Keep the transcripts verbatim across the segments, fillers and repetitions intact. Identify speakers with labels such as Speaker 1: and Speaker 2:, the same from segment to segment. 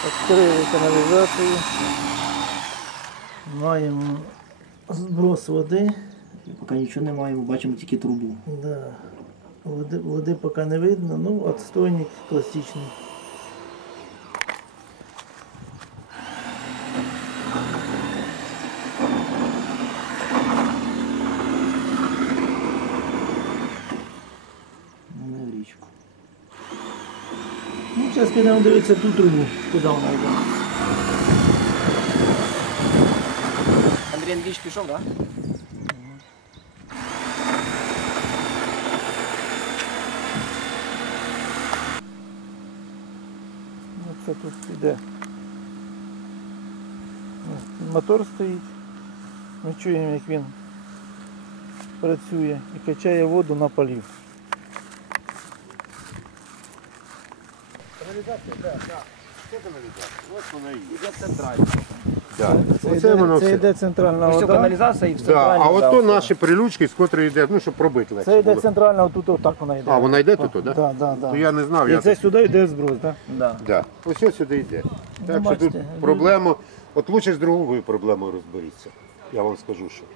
Speaker 1: Відкрили каналізацію. Маємо зброс води.
Speaker 2: Поки нічого не маємо, бачимо тільки трубу.
Speaker 1: Да. Води, води поки не видно, ну отстойник класичний.
Speaker 2: Не в річку.
Speaker 1: Ну, зараз підемо дивитися ту трубу, куди вона йде.
Speaker 2: Андрій Андрійович пішов, так? Да?
Speaker 1: Це тут іде. Мотор стоїть. Ми чуємо, як він працює і качає воду на полів.
Speaker 3: Каналізація, так, так. Це каналізація. Ось вона і є.
Speaker 2: Іде центральна.
Speaker 3: Да.
Speaker 1: Це,
Speaker 3: Оце
Speaker 1: йде,
Speaker 3: воно
Speaker 1: це
Speaker 3: все.
Speaker 1: йде центральна
Speaker 2: Ось цю
Speaker 1: вода.
Speaker 2: каналізація і в
Speaker 3: Да.
Speaker 2: центральній.
Speaker 3: А от
Speaker 2: да,
Speaker 3: то
Speaker 2: ось
Speaker 3: наші прилючки, з котрої йде, ну, щоб пробити легше
Speaker 1: Це йде
Speaker 3: було.
Speaker 1: центральна, отут отак вона йде.
Speaker 3: А, вона йде тут, так? Да?
Speaker 1: Да, да, да.
Speaker 3: То я не знав.
Speaker 1: І
Speaker 3: Я
Speaker 1: це
Speaker 3: тут-
Speaker 1: сюди йде зброс, так?
Speaker 2: Да.
Speaker 3: Да. Ось ось сюди йде. Так що
Speaker 1: бачите,
Speaker 3: тут
Speaker 1: люди-
Speaker 3: проблема, от лучше з другою проблемою розберіться. Я вам скажу, що.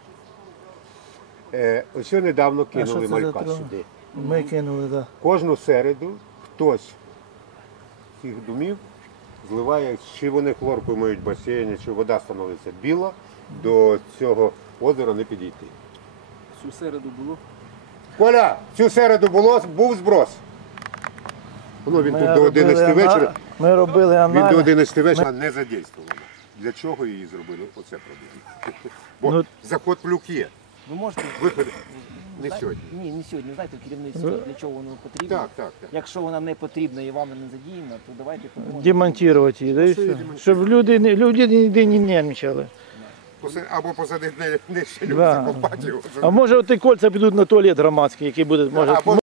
Speaker 3: Е, ось недавно
Speaker 1: що
Speaker 3: кинули
Speaker 1: це за
Speaker 3: малька
Speaker 1: трава?
Speaker 3: сюди.
Speaker 1: Ми кинули, так.
Speaker 3: Кожну середу хтось з цих домів зливає, чи вони хлоркою миють в басейні, чи вода становиться біла, до цього озера не підійти.
Speaker 2: Цю середу було.
Speaker 3: Коля, цю середу було, був зброс. Воно він тут до одинадцяти вечора.
Speaker 1: Ми робили
Speaker 3: Він до
Speaker 1: аналіз.
Speaker 3: одинадцяти вечора не задействовано. Для чого її зробили? Оце проблема. Бо
Speaker 1: Ну,
Speaker 3: заход плюк є.
Speaker 2: Ви можете...
Speaker 3: Виходи не
Speaker 2: Знаєте-
Speaker 3: сьогодні.
Speaker 2: Ні, не сьогодні. Знаєте, керівництво, для чого воно потрібно.
Speaker 3: Так, так, так.
Speaker 2: Якщо вона не потрібна і вам не задіяна, то давайте подумаємо.
Speaker 1: Демонтувати її, да, і
Speaker 3: що її
Speaker 1: все.
Speaker 3: демонтувати?
Speaker 1: Щоб люди, не- люди ніде не нервничали.
Speaker 3: Поса- Або посадити не, не ще
Speaker 1: Да.
Speaker 3: закопати його.
Speaker 1: А може от ті кольця підуть на туалет громадський, який буде, може,
Speaker 3: Або